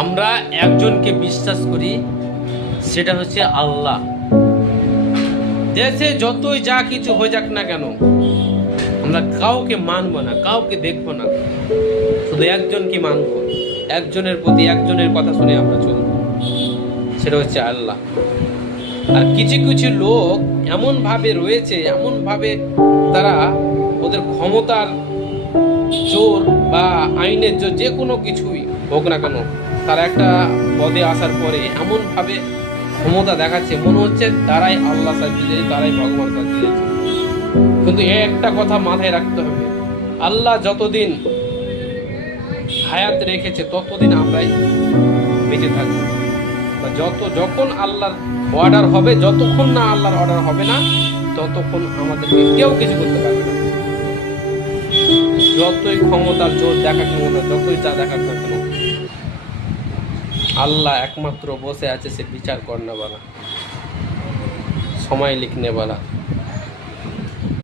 আমরা একজনকে বিশ্বাস করি, সেটা হচ্ছে আল্লাহ। দেশে যতই যা কিছু হয়ে যাক না কেন, আমরা কাউকে মানবো না, কাউকে দেখবো না, শুধু একজনকে মানবো। একজনের প্রতি একজনের কথা শুনে আমরা চলবো, সেটা হচ্ছে আল্লাহ। আর কিছু কিছু লোক এমন ভাবে রয়েছে, এমন ভাবে তারা ওদের ক্ষমতার জোর বা আইনের জোর, যে কোনো কিছুই হোক না কেন, তারা একটা পদে আসার পরে এমন ভাবে ক্ষমতা দেখাচ্ছে, মনে হচ্ছে তারাই আল্লাহ সাজিয়ে দিয়েছে, তারাই ভগবান সাজিয়ে দিয়েছে। কিন্তু এই একটা কথা মাথায় রাখতে হবে, আল্লাহ যতদিন হায়াত রেখেছে ততদিন আমরাই বেঁচে থাকবো। যখন আল্লাহর অর্ডার হবে, যতক্ষণ না আল্লাহর অর্ডার হবে না, ততক্ষণ আমাদেরকে কেউ কিছু করতে পারবে না। যতই ক্ষমতার জোর দেখাক না, যতই যা দেখাক না কেন, আল্লাহ একমাত্র বসে আছে, সে বিচার করনে वाला, সময় লিখনে वाला।